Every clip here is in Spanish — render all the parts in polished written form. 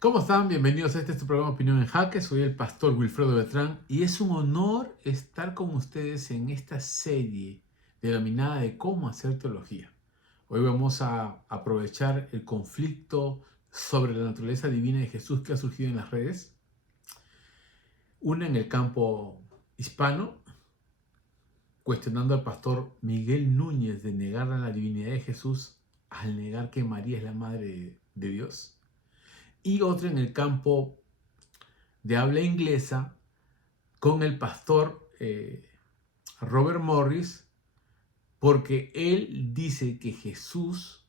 ¿Cómo están? Bienvenidos a este programa Opinión en Jaque. Soy el pastor Wilfredo Beltrán y es un honor estar con ustedes en esta serie denominada de cómo hacer teología. Hoy vamos a aprovechar el conflicto sobre la naturaleza divina de Jesús que ha surgido en las redes. Una en el campo hispano, cuestionando al pastor Miguel Núñez de negar la divinidad de Jesús al negar que María es la madre de Dios. Y otra en el campo de habla inglesa con el pastor Robert Morris, porque él dice que Jesús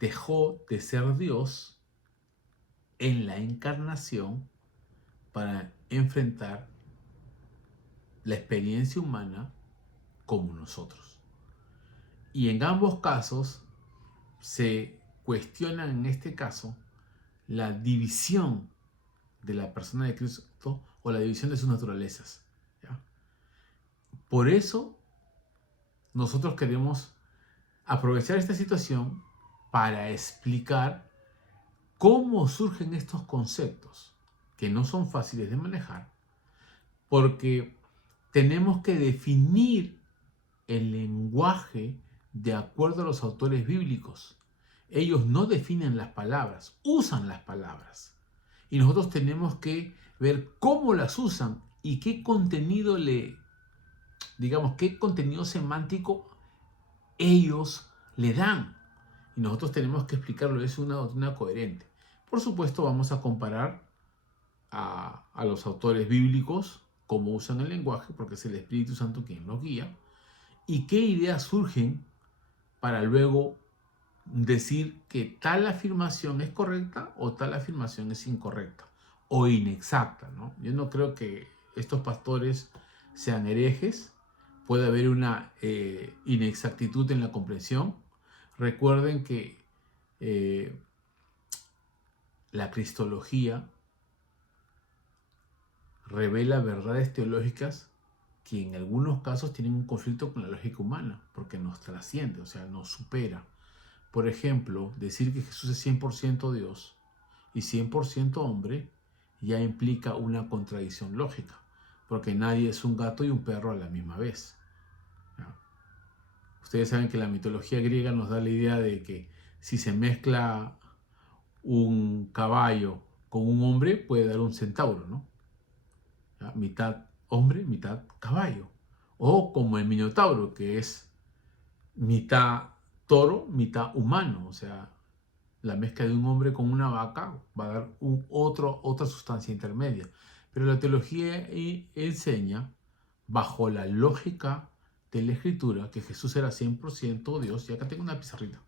dejó de ser Dios en la encarnación para enfrentar la experiencia humana como nosotros. Y en ambos casos se cuestiona en este caso la división de la persona de Cristo o la división de sus naturalezas. ¿Ya? Por eso nosotros queremos aprovechar esta situación para explicar cómo surgen estos conceptos, que no son fáciles de manejar, porque tenemos que definir el lenguaje de acuerdo a los autores bíblicos. Ellos no definen las palabras, usan las palabras. Y nosotros tenemos que ver cómo las usan y qué contenido qué contenido semántico ellos le dan. Y nosotros tenemos que explicarlo, es una doctrina coherente. Por supuesto, vamos a comparar a los autores bíblicos, cómo usan el lenguaje, porque es el Espíritu Santo quien nos guía, y qué ideas surgen para luego decir que tal afirmación es correcta o tal afirmación es incorrecta o inexacta, ¿no? Yo no creo que estos pastores sean herejes. Puede haber una inexactitud en la comprensión. Recuerden que eh, la cristología revela verdades teológicas que en algunos casos tienen un conflicto con la lógica humana, porque nos trasciende, o sea, nos supera. Por ejemplo, decir que Jesús es 100% Dios y 100% hombre ya implica una contradicción lógica, porque nadie es un gato y un perro a la misma vez. ¿Ya? Ustedes saben que la mitología griega nos da la idea de que si se mezcla un caballo con un hombre puede dar un centauro, ¿no? ¿Ya? Mitad hombre, mitad caballo. O como el Minotauro, que es mitad toro, mitad humano. O sea, la mezcla de un hombre con una vaca va a dar otra sustancia intermedia. Pero la teología enseña, bajo la lógica de la escritura, que Jesús era 100% Dios. Y acá tengo una pizarrita,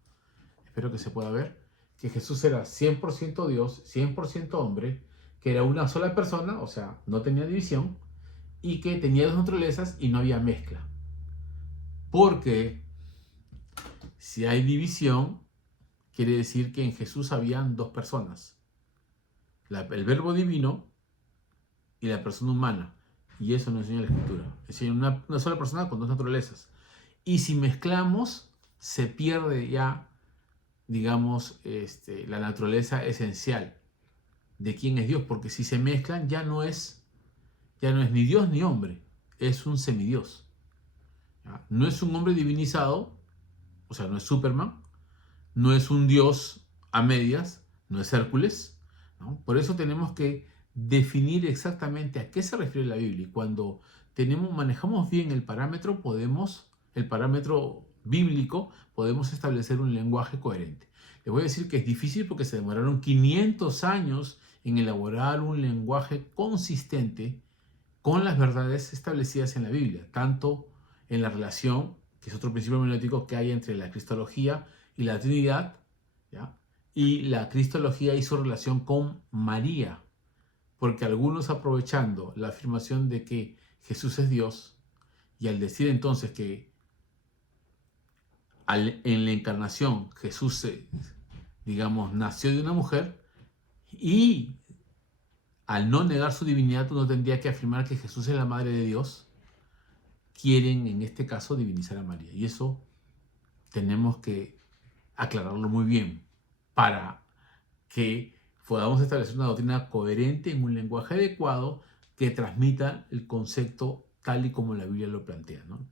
espero que se pueda ver, que Jesús era 100% Dios, 100% hombre, que era una sola persona, o sea, no tenía división, y que tenía dos naturalezas y no había mezcla. Porque si hay división, quiere decir que en Jesús habían dos personas, el verbo divino y la persona humana. Y eso no enseña la escritura. Enseña una sola persona con dos naturalezas. Y si mezclamos, se pierde ya, digamos, la naturaleza esencial de quién es Dios. Porque si se mezclan, ya no es ni Dios ni hombre. Es un semidios. ¿Ya? No es un hombre divinizado, o sea, no es Superman. No es un Dios a medias, no es Hércules, ¿no? Por eso tenemos que definir exactamente a qué se refiere la Biblia. Y cuando manejamos bien el parámetro bíblico, podemos establecer un lenguaje coherente. Les voy a decir que es difícil porque se demoraron 500 años en elaborar un lenguaje consistente con las verdades establecidas en la Biblia, tanto en la relación, que es otro principio hermenéutico que hay entre la cristología y la Trinidad, ¿ya? Y la cristología hizo relación con María, porque algunos, aprovechando la afirmación de que Jesús es Dios, y al decir entonces que en la encarnación Jesús, digamos, nació de una mujer, y al no negar su divinidad uno tendría que afirmar que Jesús es la madre de Dios, quieren en este caso divinizar a María. Y eso tenemos que aclararlo muy bien para que podamos establecer una doctrina coherente en un lenguaje adecuado que transmita el concepto tal y como la Biblia lo plantea, ¿no?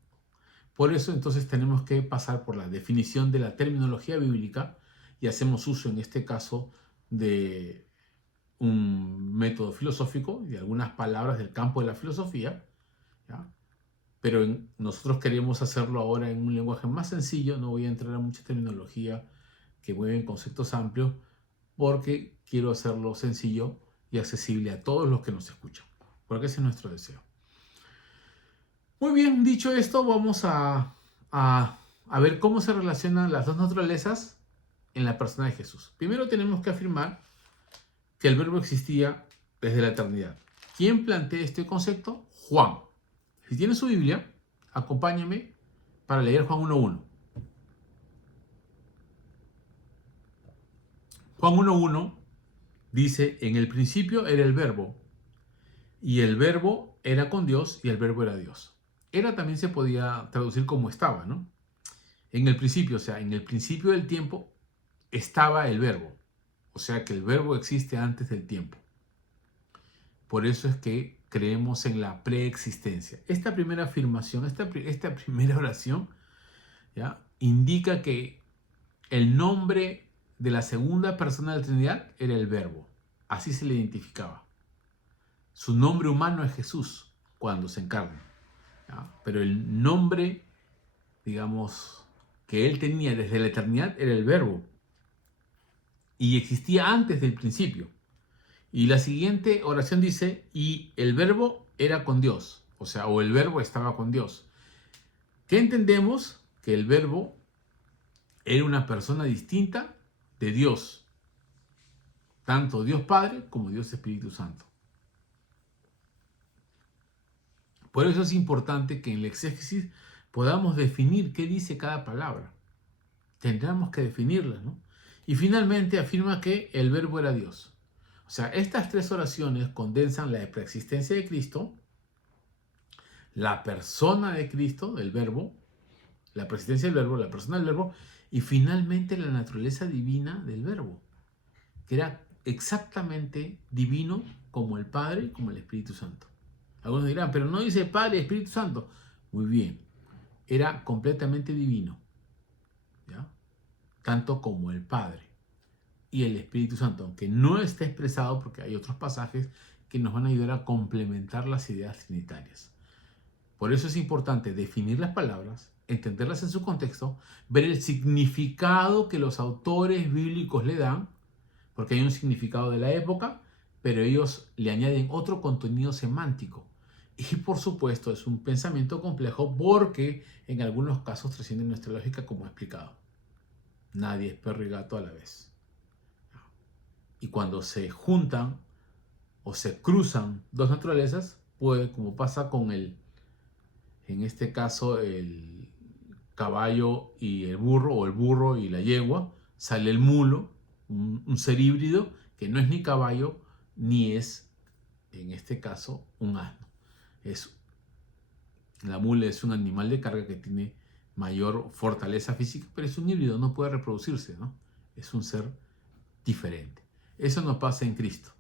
Por eso entonces tenemos que pasar por la definición de la terminología bíblica y hacemos uso en este caso de un método filosófico y de algunas palabras del campo de la filosofía, ¿ya? Pero nosotros queremos hacerlo ahora en un lenguaje más sencillo, no voy a entrar a mucha terminología que mueven conceptos amplios porque quiero hacerlo sencillo y accesible a todos los que nos escuchan, porque ese es nuestro deseo. Muy bien, dicho esto, vamos a ver cómo se relacionan las dos naturalezas en la persona de Jesús. Primero tenemos que afirmar que el verbo existía desde la eternidad. ¿Quién plantea este concepto? Juan. Si tiene su Biblia, acompáñame para leer Juan 1.1. Juan 1.1 dice, en el principio era el verbo, y el verbo era con Dios, y el verbo era Dios. Era también se podía traducir como estaba, ¿no? En el principio, o sea, en el principio del tiempo estaba el verbo. O sea que el verbo existe antes del tiempo. Por eso es que creemos en la preexistencia. Esta primera afirmación, esta primera oración, ¿ya? Indica que el nombre de la segunda persona de la Trinidad era el verbo. Así se le identificaba. Su nombre humano es Jesús cuando se encarna, ¿ya? Pero el nombre, digamos, que él tenía desde la eternidad era el verbo. Y existía antes del principio. Y la siguiente oración dice, y el verbo era con Dios. O sea, o el verbo estaba con Dios. ¿Qué entendemos? Que el verbo era una persona distinta de Dios. Tanto Dios Padre como Dios Espíritu Santo. Por eso es importante que en la exégesis podamos definir qué dice cada palabra. Tendremos que definirlas, ¿no? Y finalmente afirma que el verbo era Dios. O sea, estas tres oraciones condensan la preexistencia de Cristo, la persona de Cristo, el verbo, la preexistencia del verbo, la persona del verbo, y finalmente la naturaleza divina del verbo, que era exactamente divino como el Padre y como el Espíritu Santo. Algunos dirán, pero no dice Padre y Espíritu Santo. Muy bien, era completamente divino, ¿ya? Tanto como el Padre y el Espíritu Santo, aunque no está expresado porque hay otros pasajes que nos van a ayudar a complementar las ideas trinitarias. Por eso es importante definir las palabras, entenderlas en su contexto, ver el significado que los autores bíblicos le dan, porque hay un significado de la época, pero ellos le añaden otro contenido semántico. Y por supuesto es un pensamiento complejo porque en algunos casos trasciende nuestra lógica, como he explicado. Nadie es perro y gato a la vez. Y cuando se juntan o se cruzan dos naturalezas, puede, como pasa con en este caso, el caballo y el burro, o el burro y la yegua, sale el mulo, un ser híbrido que no es ni caballo ni es, en este caso, un asno. La mula es un animal de carga que tiene mayor fortaleza física, pero es un híbrido, no puede reproducirse, ¿no? Es un ser diferente. Eso no pasa en Cristo.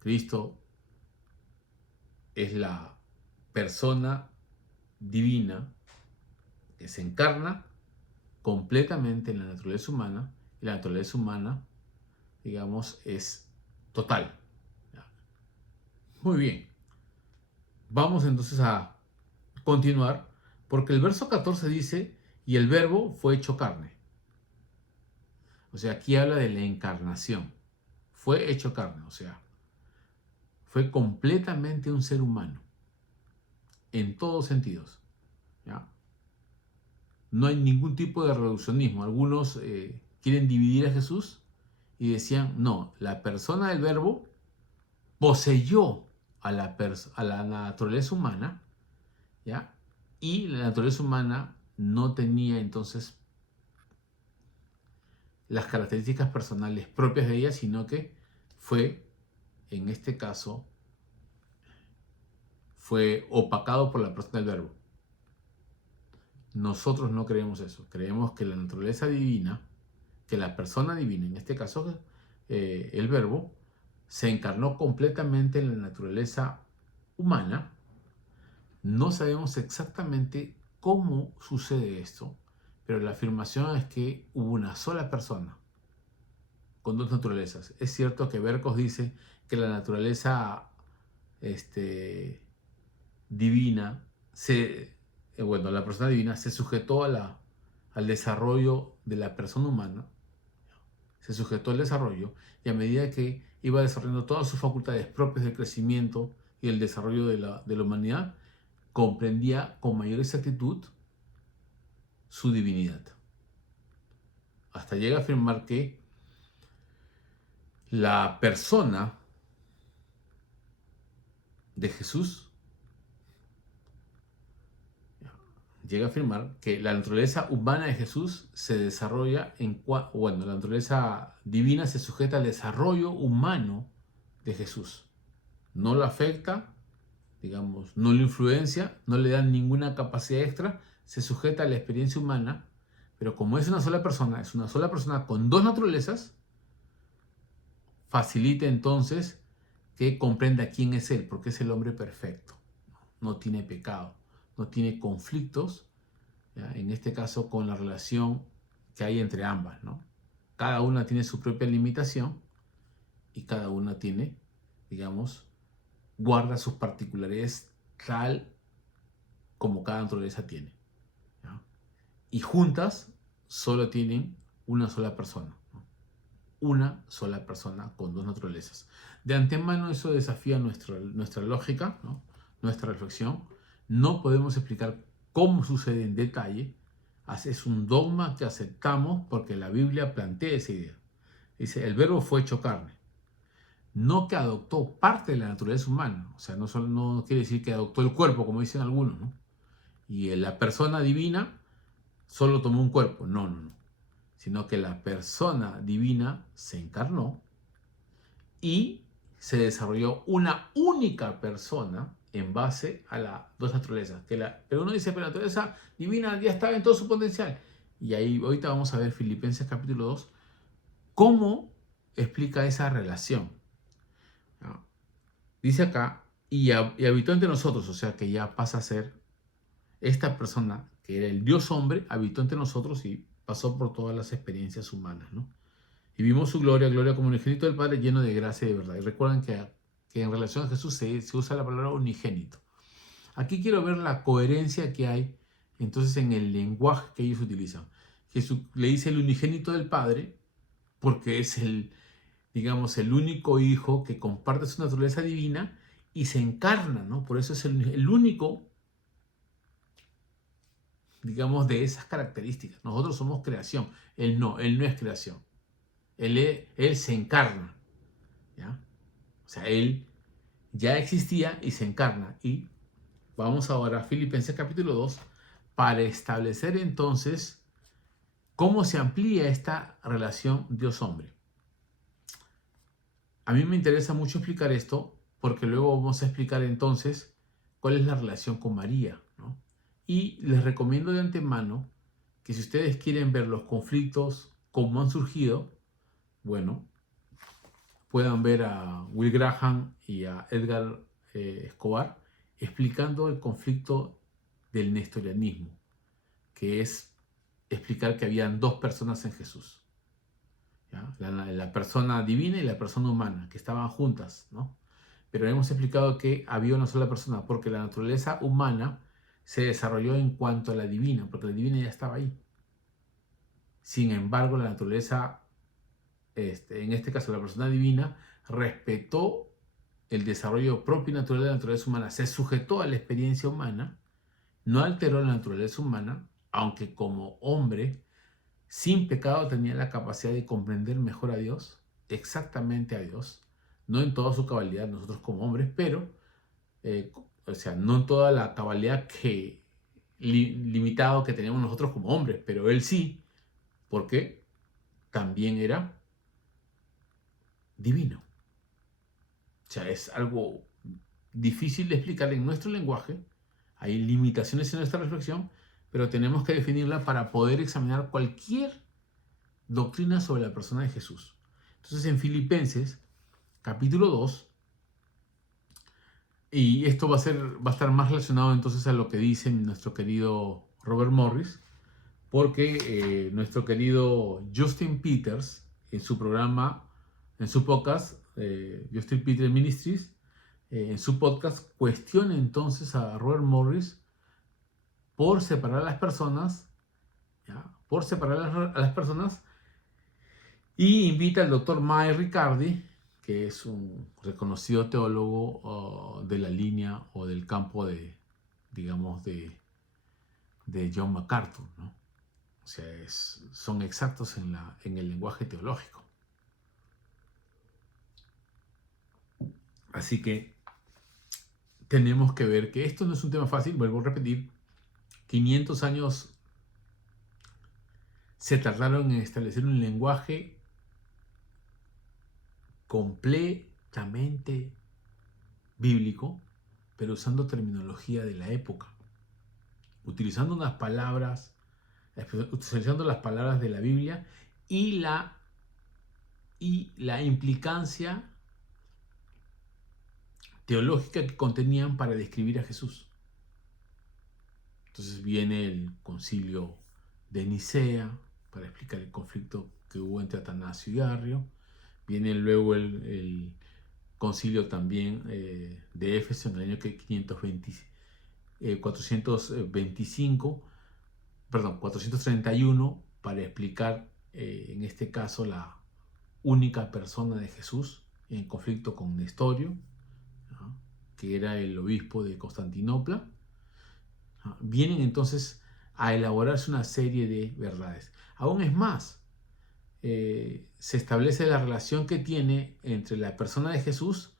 Cristo es la persona divina que se encarna completamente en la naturaleza humana, y la naturaleza humana, digamos, es total. Muy bien. Vamos entonces a continuar, porque el verso 14 dice, y el verbo fue hecho carne. O sea, aquí habla de la encarnación. Fue hecho carne, o sea, fue completamente un ser humano, en todos sentidos, ¿ya? No hay ningún tipo de reduccionismo. Algunos quieren dividir a Jesús y decían, no, la persona del verbo poseyó a la naturaleza humana, ¿ya? Y la naturaleza humana no tenía entonces las características personales propias de ella, sino que fue, en este caso, fue opacado por la persona del verbo. Nosotros no creemos eso. Creemos que la naturaleza divina, que la persona divina, en este caso el Verbo, se encarnó completamente en la naturaleza humana. No sabemos exactamente cómo sucede esto, pero la afirmación es que hubo una sola persona con dos naturalezas. Es cierto que Berkos dice que la naturaleza divina, la persona divina se sujetó al desarrollo de la persona humana, se sujetó al desarrollo, y a medida que iba desarrollando todas sus facultades propias del crecimiento y el desarrollo de la humanidad, comprendía con mayor exactitud su divinidad. Hasta llega a afirmar que la persona de Jesús, llega a afirmar que la naturaleza humana de Jesús se desarrolla la naturaleza divina se sujeta al desarrollo humano de Jesús. No lo afecta, digamos, no lo influencia, no le da ninguna capacidad extra, se sujeta a la experiencia humana, pero como es una sola persona con dos naturalezas, facilita entonces que comprenda quién es Él, porque es el hombre perfecto, no tiene pecado, no tiene conflictos, ¿ya? En este caso con la relación que hay entre ambas, ¿no? Cada una tiene su propia limitación y cada una tiene, digamos, guarda sus particularidades tal como cada naturaleza tiene, ¿ya? Y juntas solo tienen una sola persona, ¿no? Una sola persona con dos naturalezas. De antemano eso desafía nuestra lógica, ¿no? Nuestra reflexión. No podemos explicar cómo sucede en detalle. Es un dogma que aceptamos porque la Biblia plantea esa idea. Dice, el verbo fue hecho carne. No que adoptó parte de la naturaleza humana. O sea, no quiere decir que adoptó el cuerpo, como dicen algunos, ¿no? Y la persona divina solo tomó un cuerpo. No. Sino que la persona divina se encarnó y se desarrolló una única persona en base a las dos naturalezas. Pero uno dice, pero la naturaleza divina ya estaba en todo su potencial. Y ahí ahorita vamos a ver Filipenses capítulo 2, cómo explica esa relación. ¿No? Dice acá, y habitó entre nosotros, o sea que ya pasa a ser esta persona, que era el Dios hombre, habitó entre nosotros y pasó por todas las experiencias humanas, ¿no? Y vimos su gloria como unigénito del Padre, lleno de gracia y de verdad. Y recuerden que en relación a Jesús se usa la palabra unigénito. Aquí quiero ver la coherencia que hay entonces en el lenguaje que ellos utilizan. Jesús le dice el unigénito del Padre porque es digamos, el único hijo que comparte su naturaleza divina y se encarna, ¿no? Por eso es el único, digamos, de esas características. Nosotros somos creación, él no es creación. Él se encarna, ¿ya? O sea, él ya existía y se encarna. Y vamos ahora a Filipenses capítulo 2 para establecer entonces cómo se amplía esta relación Dios-hombre. A mí me interesa mucho explicar esto porque luego vamos a explicar entonces cuál es la relación con María, ¿no? Y les recomiendo de antemano que si ustedes quieren ver los conflictos, cómo han surgido, bueno, puedan ver a Will Graham y a Edgar Escobar explicando el conflicto del nestorianismo, que es explicar que habían dos personas en Jesús, ¿ya? La persona divina y la persona humana, que estaban juntas, ¿no? Pero hemos explicado que había una sola persona, porque la naturaleza humana se desarrolló en cuanto a la divina, porque la divina ya estaba ahí. Sin embargo, la naturaleza, en este caso la persona divina, respetó el desarrollo propio y natural de la naturaleza humana, se sujetó a la experiencia humana, no alteró la naturaleza humana, aunque como hombre, sin pecado, tenía la capacidad de comprender mejor a Dios, exactamente a Dios, no en toda su cabalidad nosotros como hombres, pero, o sea, no en toda la cabalidad limitado que tenemos nosotros como hombres, pero él sí, porque también era divino. O sea, es algo difícil de explicar en nuestro lenguaje, hay limitaciones en nuestra reflexión, pero tenemos que definirla para poder examinar cualquier doctrina sobre la persona de Jesús. Entonces en Filipenses, capítulo 2, y esto va a estar más relacionado entonces a lo que dice nuestro querido Robert Morris, porque nuestro querido Justin Peters, en su programa, en su podcast, Justin Peters Ministries, en su podcast, cuestiona entonces a Robert Morris por separar a las personas, ¿ya? Por separar a las personas, y invita al doctor Mae Riccardi, que es un reconocido teólogo de la línea o del campo de, digamos, de John MacArthur, ¿no? O sea, son exactos en el lenguaje teológico. Así que tenemos que ver que esto no es un tema fácil, vuelvo a repetir, 500 años se tardaron en establecer un lenguaje completamente bíblico, pero usando terminología de la época, utilizando unas palabras, utilizando las palabras de la Biblia y la implicancia teológica que contenían para describir a Jesús. Entonces viene el concilio de Nicea para explicar el conflicto que hubo entre Atanasio y Arrio. Viene luego el concilio también de Éfeso en el año 431 para explicar en este caso la única persona de Jesús en conflicto con Nestorio, ¿no?, que era el obispo de Constantinopla. Vienen entonces a elaborarse una serie de verdades. Aún es más, se establece la relación que tiene entre la persona de Jesús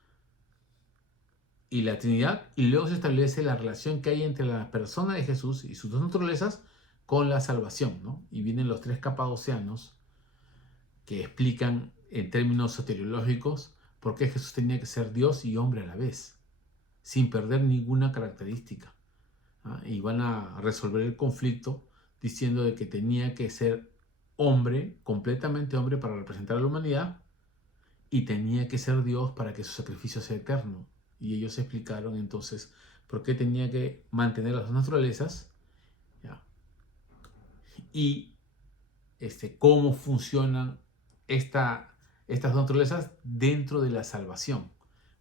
y la Trinidad, y luego se establece la relación que hay entre la persona de Jesús y sus dos naturalezas con la salvación, ¿no? Y vienen los tres capadocianos que explican en términos soteriológicos por qué Jesús tenía que ser Dios y hombre a la vez, sin perder ninguna característica. Y van a resolver el conflicto diciendo de que tenía que ser hombre, completamente hombre para representar a la humanidad, y tenía que ser Dios para que su sacrificio sea eterno. Y ellos explicaron entonces por qué tenía que mantener las dos naturalezas, ¿ya?, y cómo funcionan estas dos naturalezas dentro de la salvación.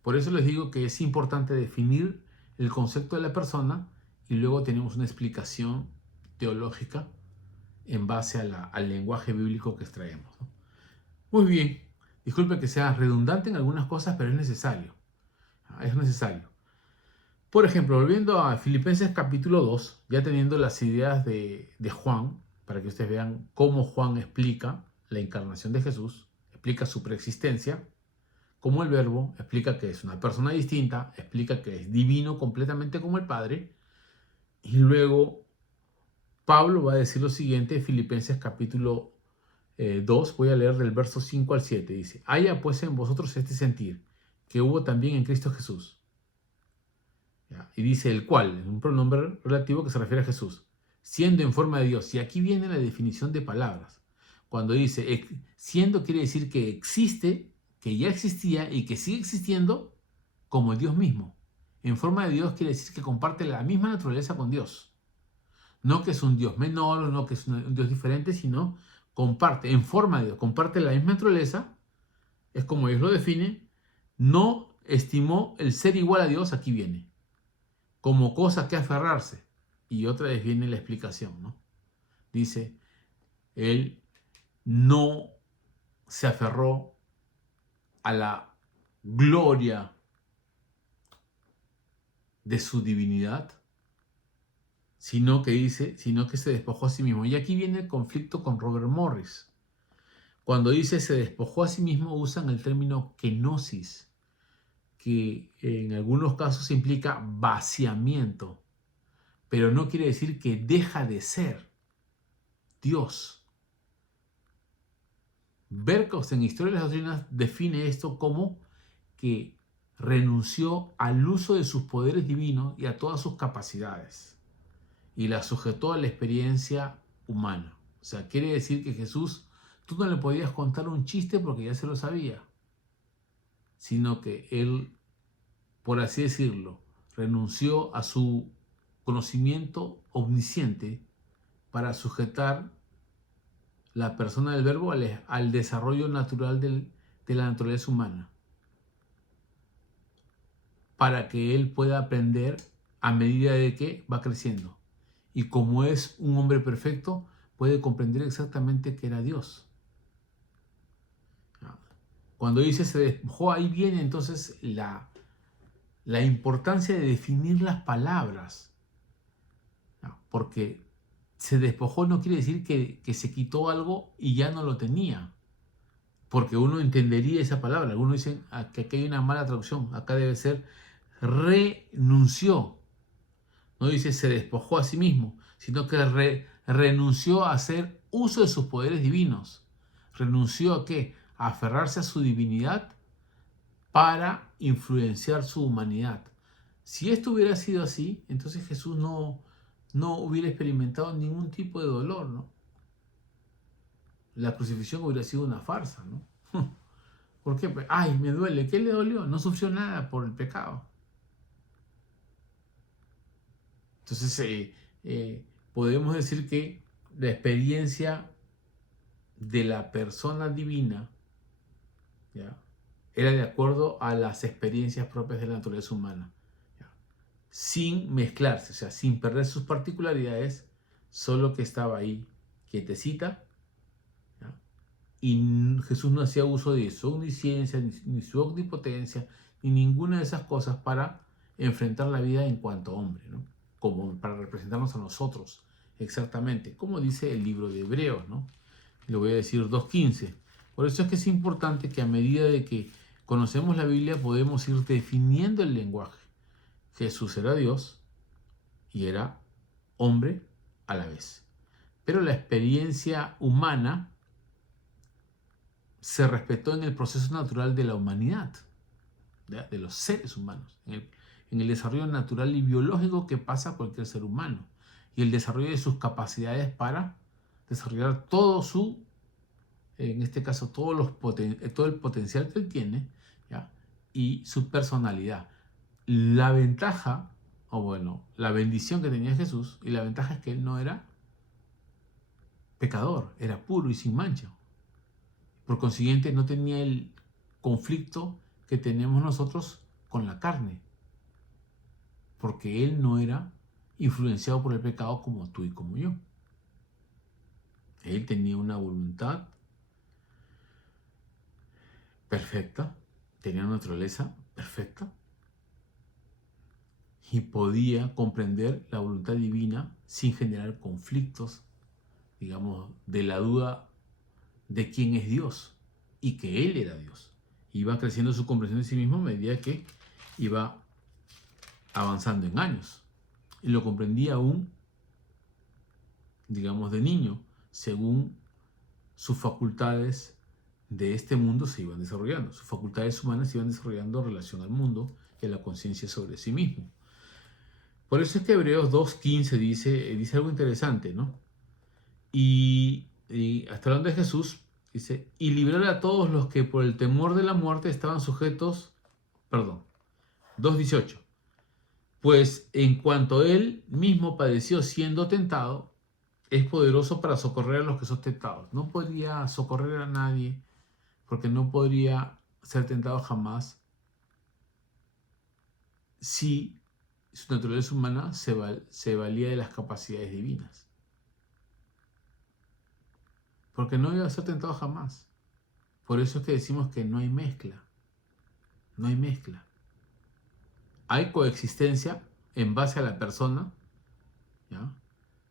Por eso les digo que es importante definir el concepto de la persona y luego tenemos una explicación teológica en base al lenguaje bíblico que extraemos, ¿no? Muy bien, disculpe que sea redundante en algunas cosas, pero es necesario. Es necesario. Por ejemplo, volviendo a Filipenses capítulo 2, ya teniendo las ideas de Juan, para que ustedes vean cómo Juan explica la encarnación de Jesús, explica su preexistencia, como el Verbo, explica que es una persona distinta, explica que es divino completamente como el Padre, y luego Pablo va a decir lo siguiente, Filipenses capítulo 2, voy a leer del verso 5 al 7, dice: haya pues en vosotros este sentir, que hubo también en Cristo Jesús. ¿Ya? Y dice el cual, en un pronombre relativo que se refiere a Jesús, siendo en forma de Dios. Y aquí viene la definición de palabras. Cuando dice siendo, quiere decir que existe, que ya existía y que sigue existiendo como Dios mismo. En forma de Dios quiere decir que comparte la misma naturaleza con Dios. No que es un Dios menor, no que es un Dios diferente, sino comparte, en forma de Dios, comparte la misma naturaleza, es como Dios lo define, no estimó el ser igual a Dios, aquí viene, como cosa que aferrarse. Y otra vez viene la explicación, ¿no? Dice, él no se aferró a la gloria de su divinidad, sino que se despojó a sí mismo. Y aquí viene el conflicto con Robert Morris. Cuando dice se despojó a sí mismo, usan el término kenosis, que en algunos casos implica vaciamiento, pero no quiere decir que deja de ser Dios. Berkowitz en Historia de las Doctrinas define esto como que renunció al uso de sus poderes divinos y a todas sus capacidades y la sujetó a la experiencia humana. O sea, quiere decir que Jesús Tú no le podías contar un chiste porque ya se lo sabía, sino que él, por así decirlo, renunció a su conocimiento omnisciente para sujetar la persona del verbo al desarrollo natural de la naturaleza humana, para que él pueda aprender a medida de que va creciendo. Y como es un hombre perfecto, puede comprender exactamente que era Dios. Cuando dice se despojó, ahí viene entonces la importancia de definir las palabras. Porque se despojó no quiere decir que se quitó algo y ya no lo tenía. Porque uno entendería esa palabra. Algunos dicen que aquí hay una mala traducción. Acá debe ser renunció. No dice se despojó a sí mismo, sino que renunció a hacer uso de sus poderes divinos. ¿Renunció a qué? A aferrarse a su divinidad para influenciar su humanidad. Si esto hubiera sido así, entonces Jesús no hubiera experimentado ningún tipo de dolor, ¿no? La crucifixión hubiera sido una farsa, ¿no? ¿Por qué? Ay, me duele. ¿Qué le dolió? No sufrió nada por el pecado. Entonces, podemos decir que la experiencia de la persona divina, ¿ya?, era de acuerdo a las experiencias propias de la naturaleza humana, ¿ya?, sin mezclarse, o sea, sin perder sus particularidades, solo que estaba ahí quietecita, ¿ya?, y Jesús no hacía uso de su omnisciencia, ni su omnipotencia, ni ninguna de esas cosas para enfrentar la vida en cuanto hombre, ¿no?, como para representarnos a nosotros, exactamente, como dice el libro de Hebreos, ¿no? Le voy a decir 2.15. Por eso es que es importante que a medida de que conocemos la Biblia podemos ir definiendo el lenguaje. Jesús era Dios y era hombre a la vez. Pero la experiencia humana se respetó en el proceso natural de la humanidad, ¿ya?, de los seres humanos, en el desarrollo natural y biológico que pasa cualquier ser humano y el desarrollo de sus capacidades para desarrollar todo su, en este caso, todo el potencial que él tiene, ¿ya?, y su personalidad. La ventaja, o bueno, la bendición que tenía Jesús, y la ventaja es que él no era pecador, era puro y sin mancha. Por consiguiente, no tenía el conflicto que tenemos nosotros con la carne, porque él no era influenciado por el pecado como tú y como yo. Él tenía una voluntad perfecta, tenía una naturaleza perfecta y podía comprender la voluntad divina sin generar conflictos, digamos, de la duda de quién es Dios y que Él era Dios. Iba creciendo su comprensión de sí mismo a medida que iba avanzando en años y lo comprendía aún, digamos, de niño, según sus facultades de este mundo se iban desarrollando. Sus facultades humanas se iban desarrollando en relación al mundo y a la conciencia sobre sí mismo. Por eso es que Hebreos 2.15 dice algo interesante, ¿no? Y hasta hablando de Jesús, dice, y librar a todos los que por el temor de la muerte estaban sujetos, perdón, 2.18. Pues en cuanto él mismo padeció siendo tentado, es poderoso para socorrer a los que son tentados. No podría socorrer a nadie porque no podría ser tentado jamás si su naturaleza humana se valía de las capacidades divinas. Porque no iba a ser tentado jamás. Por eso es que decimos que no hay mezcla. No hay mezcla. Hay coexistencia en base a la persona, ¿ya?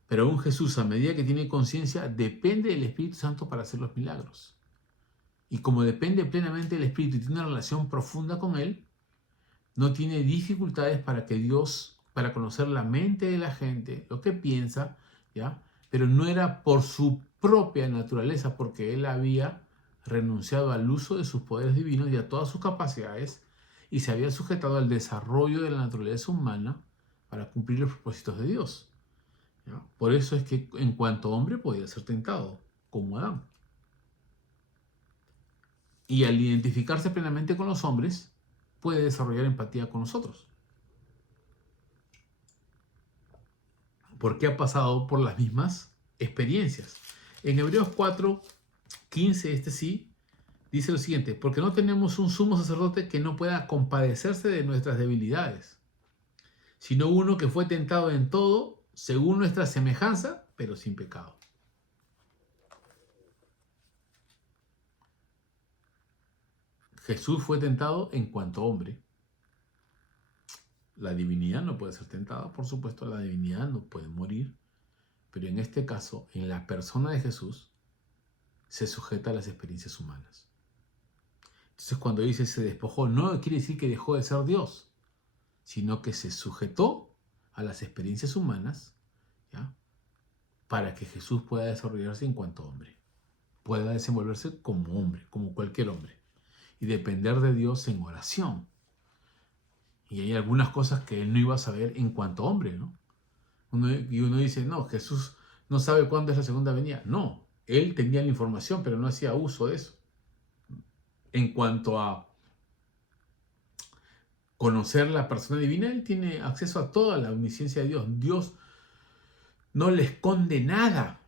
Pero un Jesús, a medida que tiene conciencia, depende del Espíritu Santo para hacer los milagros. Y como depende plenamente del Espíritu y tiene una relación profunda con Él, no tiene dificultades para conocer la mente de la gente, lo que piensa, ¿ya? Pero no era por su propia naturaleza, porque Él había renunciado al uso de sus poderes divinos y a todas sus capacidades y se había sujetado al desarrollo de la naturaleza humana para cumplir los propósitos de Dios, ¿ya? Por eso es que en cuanto hombre podía ser tentado, como Adán. Y al identificarse plenamente con los hombres, puede desarrollar empatía con nosotros. Porque ha pasado por las mismas experiencias. En Hebreos 4:15, dice lo siguiente: porque no tenemos un sumo sacerdote que no pueda compadecerse de nuestras debilidades, sino uno que fue tentado en todo, según nuestra semejanza, pero sin pecado. Jesús fue tentado en cuanto hombre. La divinidad no puede ser tentada, por supuesto, la divinidad no puede morir, pero en este caso, en la persona de Jesús, se sujeta a las experiencias humanas. Entonces, cuando dice se despojó, no quiere decir que dejó de ser Dios, sino que se sujetó a las experiencias humanas, ¿ya?, para que Jesús pueda desarrollarse en cuanto hombre, pueda desenvolverse como hombre, como cualquier hombre, y depender de Dios en oración. Y hay algunas cosas que él no iba a saber en cuanto hombre, ¿no? Y uno dice, no, Jesús no sabe cuándo es la segunda venida. No, él tenía la información, pero no hacía uso de eso. En cuanto a conocer la persona divina, él tiene acceso a toda la omnisciencia de Dios. Dios no le esconde nada.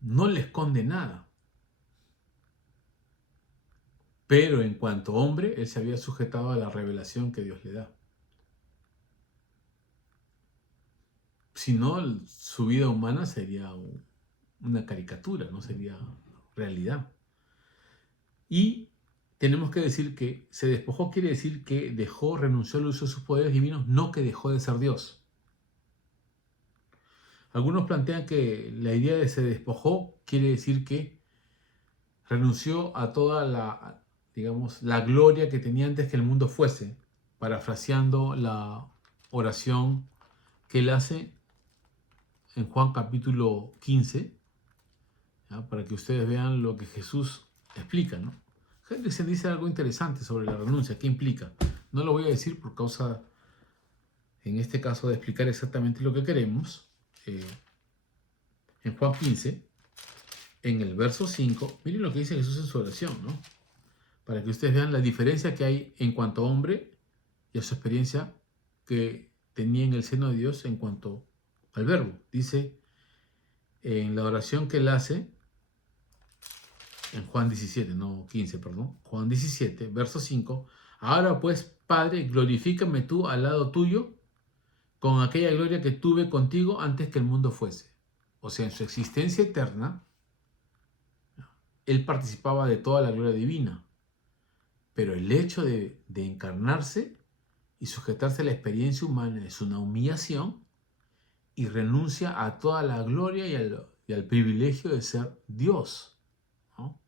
No le esconde nada. Pero en cuanto hombre, él se había sujetado a la revelación que Dios le da. Si no, su vida humana sería una caricatura, no sería realidad. Y tenemos que decir que se despojó quiere decir que dejó, renunció al uso de sus poderes divinos, no que dejó de ser Dios. Algunos plantean que la idea de se despojó quiere decir que renunció a toda la, digamos, la gloria que tenía antes que el mundo fuese, parafraseando la oración que él hace en Juan capítulo 15, ¿ya?, para que ustedes vean lo que Jesús explica, ¿no? Hendrickson dice algo interesante sobre la renuncia. ¿Qué implica? No lo voy a decir por causa, en este caso, de explicar exactamente lo que queremos. En Juan 15, en el verso 5, miren lo que dice Jesús en su oración, ¿no? Para que ustedes vean la diferencia que hay en cuanto a hombre y a su experiencia que tenía en el seno de Dios en cuanto al verbo. Dice en la oración que él hace en Juan 17, no 15, perdón, Juan 17, verso 5, ahora pues, Padre, glorifícame tú al lado tuyo con aquella gloria que tuve contigo antes que el mundo fuese. O sea, en su existencia eterna, él participaba de toda la gloria divina, pero el hecho de encarnarse y sujetarse a la experiencia humana es una humillación y renuncia a toda la gloria y al privilegio de ser Dios, ¿no?,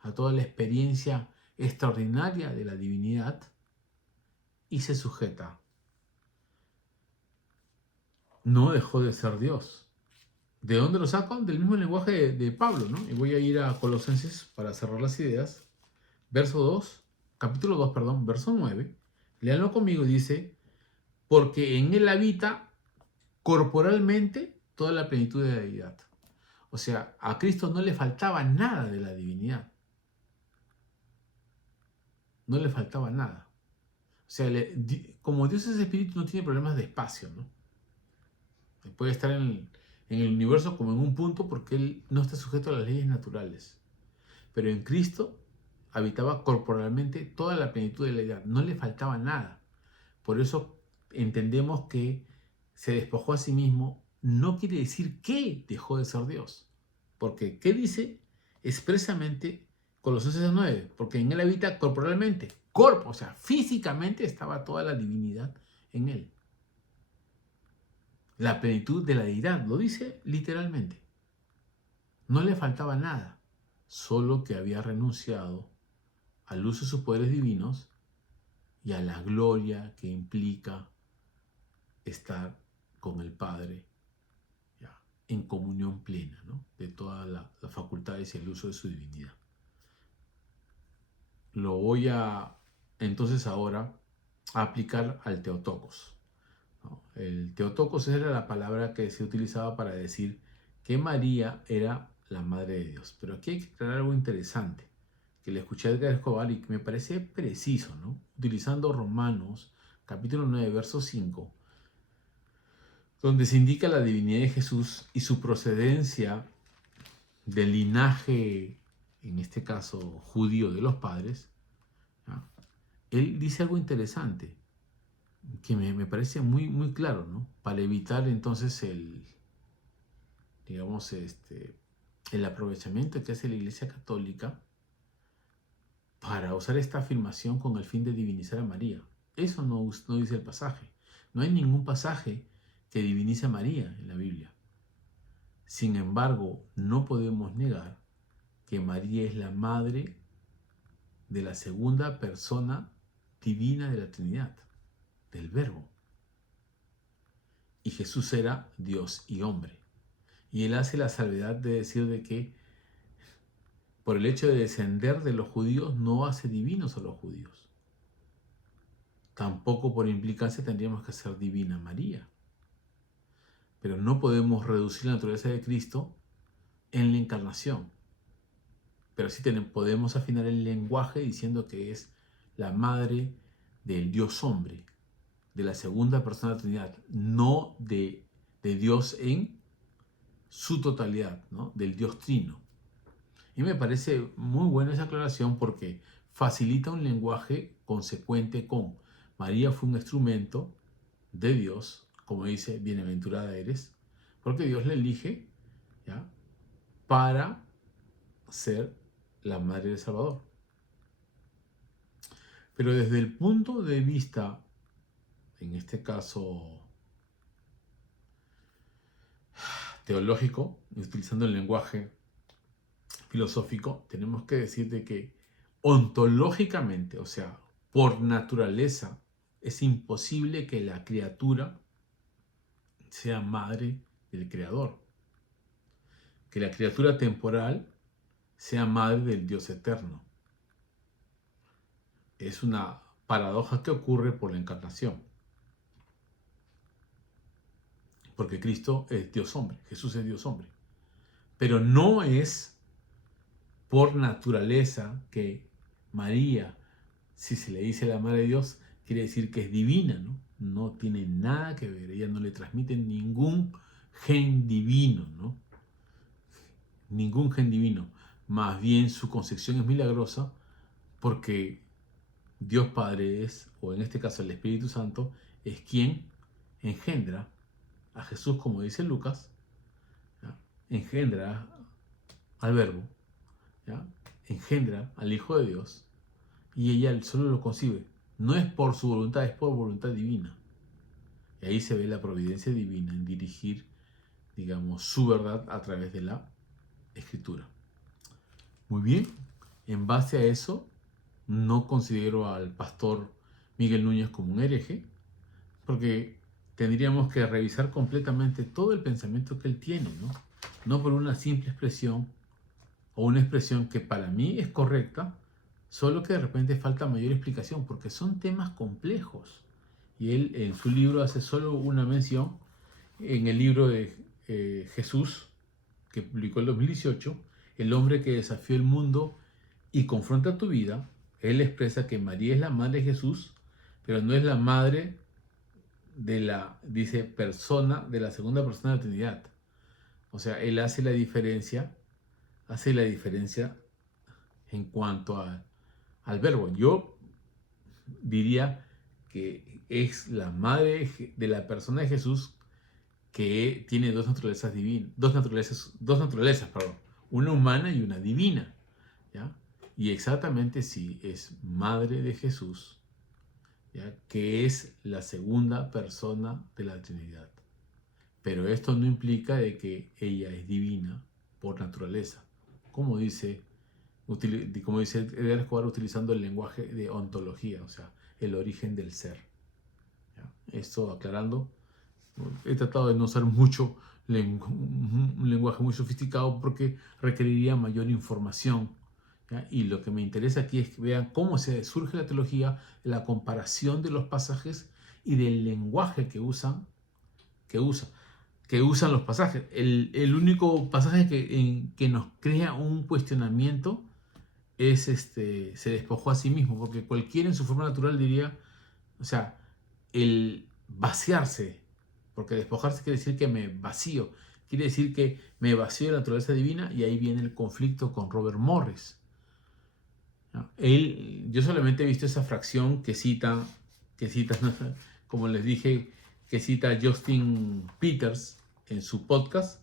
a toda la experiencia extraordinaria de la divinidad, y se sujeta. No dejó de ser Dios. ¿De dónde lo sacan? Del mismo lenguaje de Pablo, ¿no? Y voy a ir a Colosenses para cerrar las ideas. Capítulo 2, perdón, verso 9. Léanlo conmigo, dice, porque en él habita corporalmente toda la plenitud de la deidad. O sea, a Cristo no le faltaba nada de la divinidad. No le faltaba nada. O sea, como Dios es espíritu, no tiene problemas de espacio, ¿no? Puede estar en el universo como en un punto porque él no está sujeto a las leyes naturales. Pero en Cristo habitaba corporalmente toda la plenitud de la deidad. No le faltaba nada. Por eso entendemos que se despojó a sí mismo. No quiere decir que dejó de ser Dios. Porque, ¿qué dice expresamente Colosenses 9? Porque en él habita corporalmente. O sea, físicamente estaba toda la divinidad en él. La plenitud de la deidad, lo dice literalmente. No le faltaba nada, solo que había renunciado al uso de sus poderes divinos y a la gloria que implica estar con el Padre, ya, en comunión plena, ¿no?, de todas las facultades y el uso de su divinidad. Lo voy a entonces ahora a aplicar al Theotokos, ¿no? El Theotokos era la palabra que se utilizaba para decir que María era la Madre de Dios. Pero aquí hay que aclarar algo interesante, que le escuché a Edgar Escobar y que me parece preciso, ¿no? Utilizando Romanos, capítulo 9, verso 5, donde se indica la divinidad de Jesús y su procedencia del linaje, en este caso judío de los padres, ¿no? Él dice algo interesante, que me parece muy, muy claro, ¿no? Para evitar entonces digamos, el aprovechamiento que hace la Iglesia Católica para usar esta afirmación con el fin de divinizar a María. Eso no dice el pasaje. No hay ningún pasaje que divinice a María en la Biblia. Sin embargo, no podemos negar que María es la madre de la segunda persona divina de la Trinidad, del Verbo. Y Jesús era Dios y hombre. Y él hace la salvedad de decir de que por el hecho de descender de los judíos no hace divinos a los judíos. Tampoco por implicancia tendríamos que hacer divina María. Pero no podemos reducir la naturaleza de Cristo en la encarnación. Pero sí podemos afinar el lenguaje diciendo que es la madre del Dios hombre, de la segunda persona de la Trinidad, no de Dios en su totalidad, ¿no? Del Dios Trino. Y me parece muy buena esa aclaración porque facilita un lenguaje consecuente con María fue un instrumento de Dios, como dice, bienaventurada eres, porque Dios la elige, ¿ya?, para ser la madre del Salvador. Pero desde el punto de vista, en este caso teológico, utilizando el lenguaje filosófico, tenemos que decir de que ontológicamente, o sea, por naturaleza, es imposible que la criatura sea madre del Creador, que la criatura temporal sea madre del Dios eterno. Es una paradoja que ocurre por la encarnación, porque Cristo es Dios hombre, Jesús es Dios hombre, pero no es por naturaleza que María, si se le dice la Madre de Dios, quiere decir que es divina, ¿no? No tiene nada que ver, ella no le transmite ningún gen divino, ¿no? Ningún gen divino. Más bien su concepción es milagrosa porque Dios Padre es, o en este caso el Espíritu Santo, es quien engendra a Jesús, como dice Lucas, ¿ya?, engendra al Verbo, ¿ya?, engendra al Hijo de Dios, y ella solo lo concibe. No es por su voluntad, es por voluntad divina. Y ahí se ve la providencia divina en dirigir, digamos, su verdad a través de la Escritura. Muy bien, en base a eso, no considero al pastor Miguel Núñez como un hereje, porque tendríamos que revisar completamente todo el pensamiento que él tiene, ¿no? No por una simple expresión o una expresión que para mí es correcta, solo que de repente falta mayor explicación, porque son temas complejos. Y él en su libro hace solo una mención, en el libro de Jesús, que publicó en 2018, El hombre que desafió el mundo y confronta tu vida. Él expresa que María es la madre de Jesús, pero no es la madre de la, dice, persona, de la segunda persona de la Trinidad. O sea, él hace la diferencia en cuanto al verbo. Yo diría que es la madre de la persona de Jesús, que tiene dos naturalezas divinas, dos naturalezas, perdón, una humana y una divina, ¿ya? Y exactamente sí, es madre de Jesús, ¿ya?, que es la segunda persona de la Trinidad. Pero esto no implica de que ella es divina por naturaleza, como dice Edgar Escobar, utilizando el lenguaje de ontología, o sea, el origen del ser, ¿ya? Esto aclarando. He tratado de no usar mucho un lenguaje muy sofisticado porque requeriría mayor información, ¿ya? Y lo que me interesa aquí es que vean cómo se surge la teología, la comparación de los pasajes y del lenguaje que usa, que usan los pasajes. El único pasaje que nos crea un cuestionamiento es se despojó a sí mismo, porque cualquiera en su forma natural diría, o sea, el vaciarse, porque despojarse quiere decir que me vacío, quiere decir que me vacío de la naturaleza divina, y ahí viene el conflicto con Robert Morris. ¿No? Yo solamente he visto esa fracción que cita, como les dije, que cita Justin Peters en su podcast,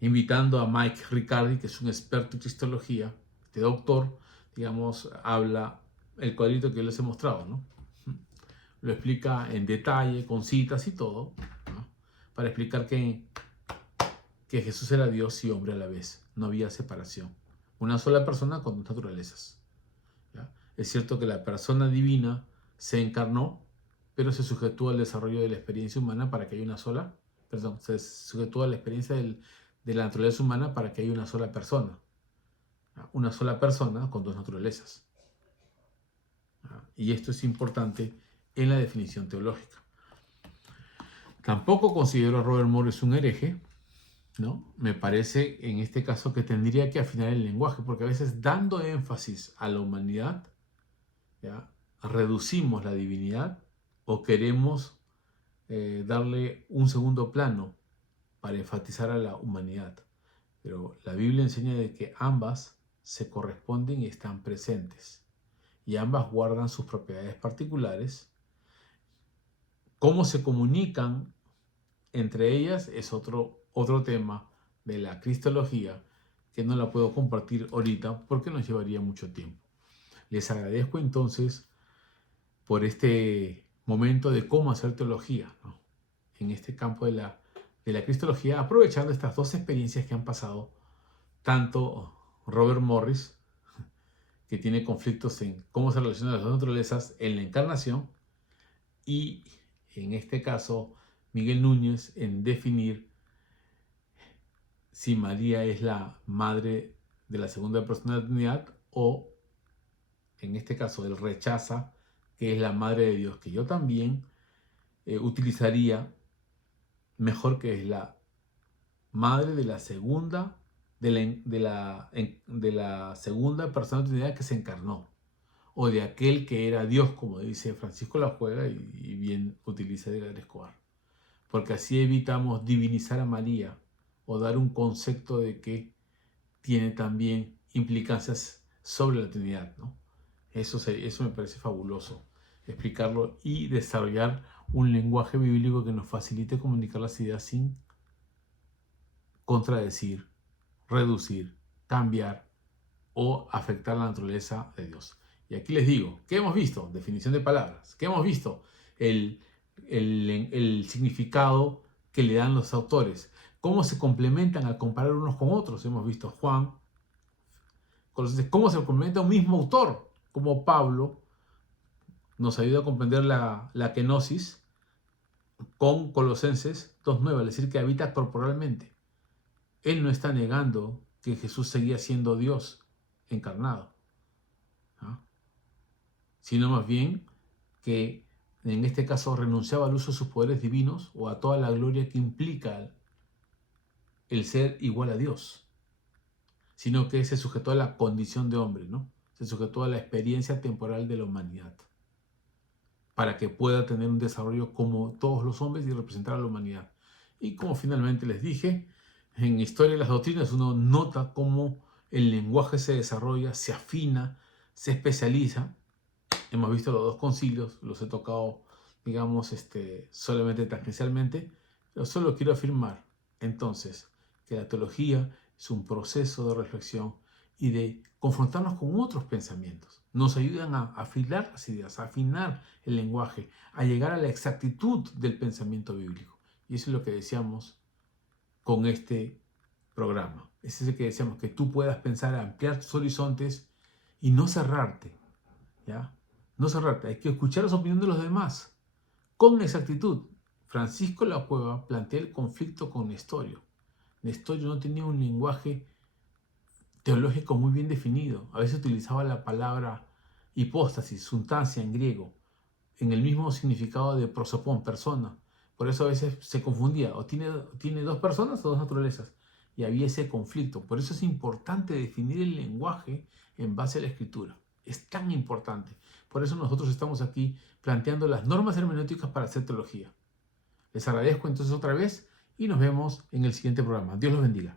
invitando a Mike Riccardi, que es un experto en cristología, este doctor, digamos, habla el cuadrito que yo les he mostrado, ¿no? Lo explica en detalle, con citas y todo, ¿no? Para explicar que Jesús era Dios y hombre a la vez. No había separación. Una sola persona con dos naturalezas. ¿Ya? Es cierto que la persona divina se encarnó, pero se sujetó al desarrollo de la experiencia humana para que haya una sola, perdón, se sujetó a la experiencia de la naturaleza humana para que haya una sola persona. ¿Ya? Una sola persona con dos naturalezas. ¿Ya? Y esto es importante en la definición teológica. Tampoco considero a Robert Morris un hereje, ¿no? Me parece en este caso que tendría que afinar el lenguaje, porque a veces dando énfasis a la humanidad, ¿ya? Reducimos la divinidad o queremos darle un segundo plano para enfatizar a la humanidad. Pero la Biblia enseña de que ambas se corresponden y están presentes, y ambas guardan sus propiedades particulares. Cómo se comunican entre ellas es otro tema de la cristología, que no la puedo compartir ahorita porque nos llevaría mucho tiempo. Les agradezco entonces por este momento de cómo hacer teología, ¿no? En este campo de la cristología, aprovechando estas dos experiencias que han pasado tanto Robert Morris, que tiene conflictos en cómo se relacionan las dos naturalezas en la encarnación, y en este caso Miguel Núñez en definir si María es la madre de la segunda persona de la Trinidad, o en este caso él rechaza que es la madre de Dios, que yo también utilizaría mejor, que es la madre de la segunda de la segunda persona de la Trinidad que se encarnó, o de aquel que era Dios, como dice Francisco La Juega, y bien utiliza Edgar Escobar, porque así evitamos divinizar a María o dar un concepto de que tiene también implicancias sobre la Trinidad, ¿no? Eso me parece fabuloso, explicarlo y desarrollar un lenguaje bíblico que nos facilite comunicar las ideas sin contradecir, reducir, cambiar o afectar la naturaleza de Dios. Y aquí les digo, ¿qué hemos visto? Definición de palabras. ¿Qué hemos visto? El significado que le dan los autores. Cómo se complementan al comparar unos con otros. Hemos visto Juan, cómo se complementa un mismo autor, como Pablo nos ayuda a comprender la kenosis con Colosenses 2:9, es decir, que habita corporalmente. Él no está negando que Jesús seguía siendo Dios encarnado, ¿no? Sino más bien que en este caso renunciaba al uso de sus poderes divinos o a toda la gloria que implica el ser igual a Dios, sino que se sujetó a la condición de hombre, ¿no? Se sujetó a la experiencia temporal de la humanidad, para que pueda tener un desarrollo como todos los hombres y representar a la humanidad. Y como finalmente les dije, en Historia de las Doctrinas uno nota cómo el lenguaje se desarrolla, se afina, se especializa. Hemos visto los dos concilios, los he tocado, digamos, solamente tangencialmente, pero solo quiero afirmar entonces que la teología es un proceso de reflexión y de confrontarnos con otros pensamientos. Nos ayudan a afilar las ideas, a afinar el lenguaje, a llegar a la exactitud del pensamiento bíblico. Y eso es lo que deseamos con este programa. Es el que deseamos, que tú puedas pensar, ampliar tus horizontes y no cerrarte, ¿ya? No cerrarte, hay que escuchar las opiniones de los demás con exactitud. Francisco La Cueva plantea el conflicto con Nestorio. Nestorio no tenía un lenguaje teológico muy bien definido. A veces utilizaba la palabra hipóstasis, suntancia en griego, en el mismo significado de prosopón, persona, Por eso a veces se confundía, o tiene dos personas o dos naturalezas, y había ese conflicto. Por eso es importante definir el lenguaje en base a la escritura. Es tan importante. Por eso nosotros estamos aquí planteando las normas hermenéuticas para hacer teología. Les agradezco entonces otra vez y nos vemos en el siguiente programa. Dios los bendiga.